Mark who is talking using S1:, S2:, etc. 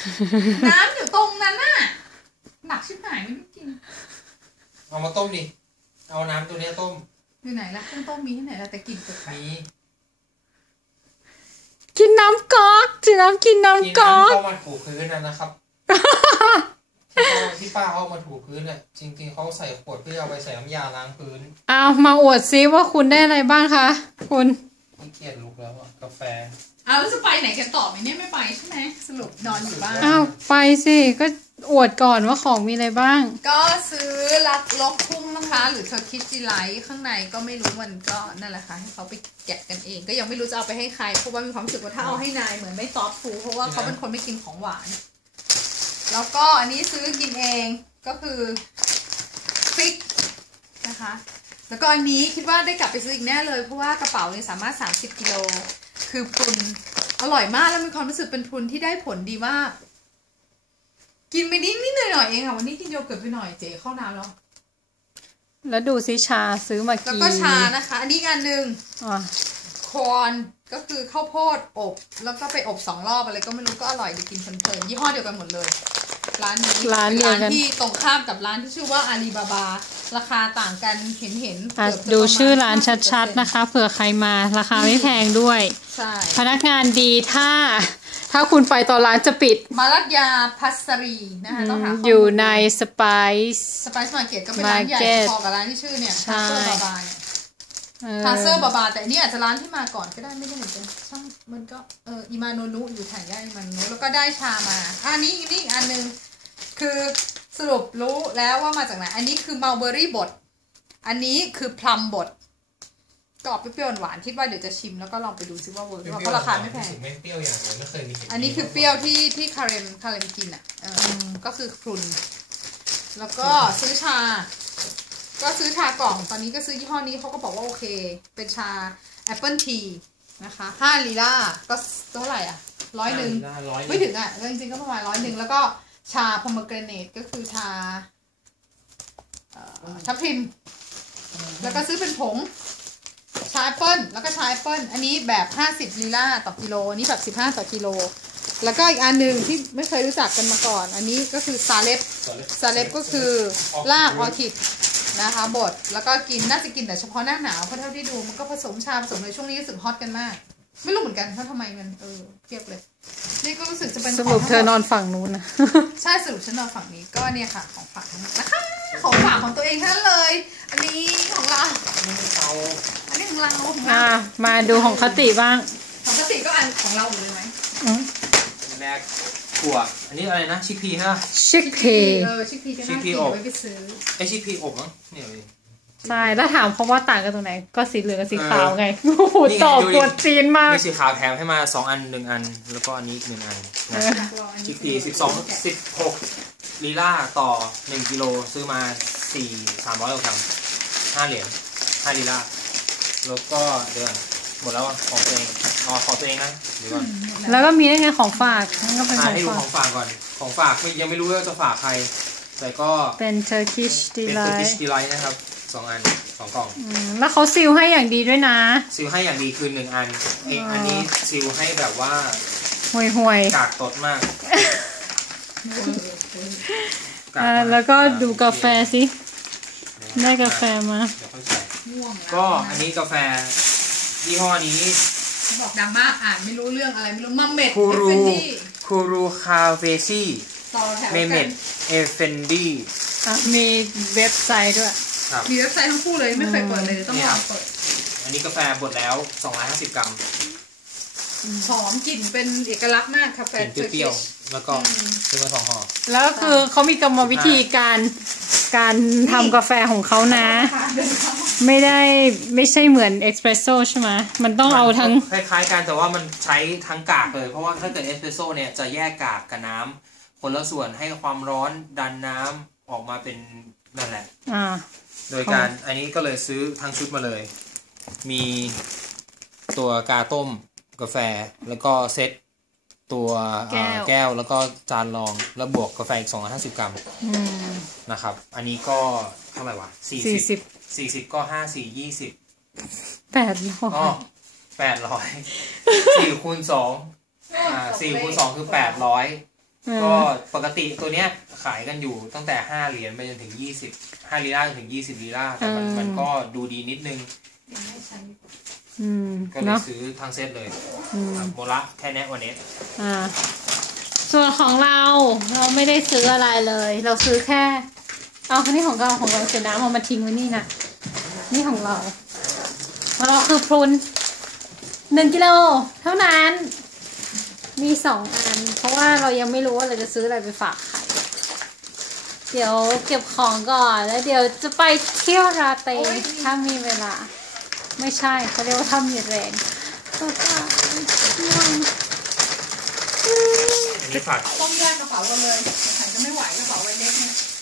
S1: น้ำอยู่ตรงนั้นน่ะหนักชิบหายไม่รู้จริง
S2: เอามาต้มดิเอาน้ำตัวนี้ต้ม
S1: อยู่ไหนล่ะเครื่องต้มมีที่ไหนล่ะแต่กลิ่นแปลก
S2: มี
S3: กินน้ำก๊อกกินน้ำก๊อก
S2: เข้ามาถูพื้นนะครับที่ป้าเอามาถูพื้นเนี่ยจริงๆเขาใส่ขวดเพื่อเอาไปใส่น้ำยาล้างพื้น
S3: เอามาอวดซิว่าคุณได้อะไรบ้างคะคุณ
S2: ไม่เกียดลุกแล้วอะกาแฟ
S1: แล้วจะไปไหนกันต่อไหมเนี่ยไม่ไปใช่ไหมสรุปนอนอยู่บ้าน
S3: ไปสิก็อวดก่อนว่าของมีอะไรบ้าง
S1: ก็ซื้อลักลกพุ่มนะคะหรือเธอคิดจีไลท์ข้างในก็ไม่รู้มันก็นั่นแหละค่ะให้เขาไปแกะกันเองก็ยังไม่รู้จะเอาไปให้ใครเพราะว่ามีความรู้สึกว่าถ้าเอาให้นายเหมือนไม่ซอฟต์ฟูเพราะว่าเขาเป็นคนไม่กินของหวานแล้วก็อันนี้ซื้อกินเองก็คือพริกนะคะแล้วก็อันนี้คิดว่าได้กลับไปซื้ออีกแน่เลยเพราะว่ากระเป๋าเนี่ยสามารถ30กิโลคือพรุนอร่อยมากแล้วมีความรู้สึกเป็นพรุนที่ได้ผลดีมากกินไปนิดหน่อยเองค่ะวันนี้กินโยเกิร์ตไปหน่อยเจ๊เข้าน้ำ
S3: แล้วดูซิชาซื้อมากี่
S1: แล้วก็ชานะคะอันนี้อันหนึ่งคอนก็คือข้าวโพดอบแล้วก็ไปอบ2 รอบอะไรก็ไม่รู้ก็อร่อยดีกินเพลินๆยี่ห้อเดียวกันหมดเลยร้านนี้ร้านที่ตรงข้ามกับร้านที่ชื่อว่าอาลีบาบาราคาต่างกันเห็น
S3: ดูชื่อร้านชัดๆนะคะเผื่อใครมาราคาไม่แพงด้วย
S1: ใช่
S3: พนักงานดีถ้าคุณไปตอนร้านจะปิด
S1: มาลัดยาพัสรีนะคะต้องหา
S3: อยู่ในสไปซ์
S1: มาร์เก็ตก็เป็นร้านใหญ่พอกับร้านที่ชื่อเนี่ยพาเซอร์บาบาเนี่ยพาเซอร์บาบาแต่อันนี้อาจจะร้านที่มาก่อนก็ได้ไม่ได้เหมือนกันช่างมันก็อิมาโนนุอยู่แถวย่านอิมาโนนุแล้วก็ได้ชามาอันนี้อีกอันนึงคือสรุปรู้แล้วว่ามาจากไหนอันนี้คือมัลเบอรี่บดอันนี้คือพลัมบดกรอบเปรี้ยวหวานคิดว่าเดี๋ยวจะชิมแล้วก็ลองไปดูซิว่าเวิร์กเพราะราคาไม่แพง
S2: ไม่เปรี้ยวอย่างเลยไม่เคยมี
S1: อันนี้คือเปรี้ยวที่คาเรมกินก็คือพรุนแล้วก็ซื้อชากล่องตอนนี้ก็ซื้อยี่ห้อนี้เขาก็บอกว่าโอเคเป็นชาแอปเปิลทีนะคะ5 ลีลาก็เท่าไหร่อ่ะ100ไม่ถึงอ่ะจริงๆก็ประมาณ100แล้วก็ชาพอมเกรเนตก็คือชาทับทิมแล้วก็ซื้อเป็นผงชาแอปเปิลแล้วก็ชาแอปเปิลอันนี้แบบ50 ลีลาต่อกิโลอันนี้แบบ15ต่อกิโลแล้วก็อีกอันหนึ่งที่ไม่เคยรู้จักกันมาก่อนอันนี้ก็คือซาเล็บก็คือรากออร์คิดนะคะบดแล้วก็น่าจะกินแต่เฉพาะหน้าหนาวเพราะเท่าที่ดูมันก็ผสมชาผสมในช่วงนี้รู้สึกฮอตกันมากไม่รู้เหมือนกันว่าทำไมมันเทียบเลยนี่ก็รู้สึกจะเป็น
S3: สรุปเธอนอนฝั่งนู้นนะ
S1: ใช่สรุปฉันนอนฝั่งนี้ก็เนี่ยค่ะของฝากนะคะของฝากของตัวเองทั้งนั้นเลยอันนี้ของเราอันนี้ของเรา
S3: มาดูของคติบ้าง
S1: ของคติก็อันของเราหมดเลยไหม
S2: แรกถั่วอันนี้อะไรนะชิคพีฮะ
S3: ชิค
S1: พีอบไว้ไปซื้อ
S2: ชิคพีอบมั้งเนี่ย
S3: ใช่แล้วถามเขาว่าต่างกันตรงไหนก็สีเหลืองกับสีขาวไงโอ้โหตอบตัวจีนมาก
S2: มีสีขาวแถมให้มา2 อัน1 อันแล้วก็อันนี้1 อันชิคพี16 ลีลาต่อ1 กิโลซื้อมา300 กรัม5 เหรียญ5 ลีลาแล้วก็เดือนหมดแล้วของตัวเองของตัวเองนะเดี๋ยวก่อน
S3: แล้วก็มีได้ไงของฝากก็เป็น
S2: ให้ดูของฝากก่อนของฝากยังไม่รู้ว่าจะฝากใครแต่ก็
S3: เป็น Turkish
S2: Delight นะครับ2 อัน2 กล่อง
S3: แล้วเขาซีลให้อย่างดีด้วยนะ
S2: ซีลให้อย่างดีคือ1 อันอันนี้ซีลให้แบบว่า
S3: ห่วย
S2: กากตดมาก
S3: แล้วก็ดูกาแฟสิได้กาแฟมา
S2: ก็อันนี้กาแฟยี่ห้อนี้
S1: บอกดังมากอ่านไม่รู้เรื่องอะไรไม่รู้มัมเมด
S2: คูรูคาเฟซี่เมเมดเอเฟนดี้
S3: มีเว็บไซต์ด้วย
S1: มีเว็บไซต์ทั้งคู่เลยไม่เคยเปิดเลยต้องลองเปิด
S2: อันนี้กาแฟบดแล้ว250 กรัม
S1: หอมกลิ่นเป็นเอกลักษณ์มากกาแฟ
S2: เปรี้ยวแล้วก็ซื้อมา2 ห่อ
S3: แล้วคือเขามีกรรมวิธีการทำกาแฟของเขานะไม่ใช่เหมือนเอสเปรสโซ่ใช่ไหมมันต้องเอาทั้ง
S2: คล้ายๆกันแต่ว่ามันใช้ทั้งกากเลยเพราะว่าถ้าเกิดเอสเปรสโซ่เนี่ยจะแยกกากกับน้ำคนละส่วนให้ความร้อนดันน้ำออกมาเป็นนั่นแหละโดยการอันนี้ก็เลยซื้อทั้งชุดมาเลยมีตัวกาต้มกาแฟแล้วก็เซตตัวแก้วแล้วก็จานรองแล้วบวกกาแฟอีก250 กรัมนะครับอันนี้ก็เท่าไหร่วะ40ก็5 4 20
S3: 800
S2: 4 คูณ 2 4 คูณ 2คือ800 ก็ปกติตัวเนี้ยขายกันอยู่ตั้งแต่5 เหรียญไปจนถึง5 ลีลาจนถึง20 ลีลาแต่มันก็ดูดีนิดนึงก็เลยซื้อทั้งเซตเลยโมละแค่นี้วันนี้
S3: ส่วนของเราไม่ได้ซื้ออะไรเลย เราซื้อแค่เอาคันนี้ของเราเสร็จน้ำเอามาทิ้งไว้นี่นะนี่ของเราคือพรุน1 กิโลเท่านั้นมี2 อันเพราะว่าเรายังไม่รู้ว่าเราจะซื้ออะไรไปฝากใครเดี๋ยวเก็บของก่อนแล้วเดี๋ยวจะไปเที่ยวราเตถ้ามีเวลาไม่ใช่เขาเรียกว่าถ้ามีแรงก็
S2: อันนี้ฝาก
S1: ต้องแยกกระเป๋ากันเลยใส่ก็ไม่ไหวกระเป๋าใบเล็กเนี่ย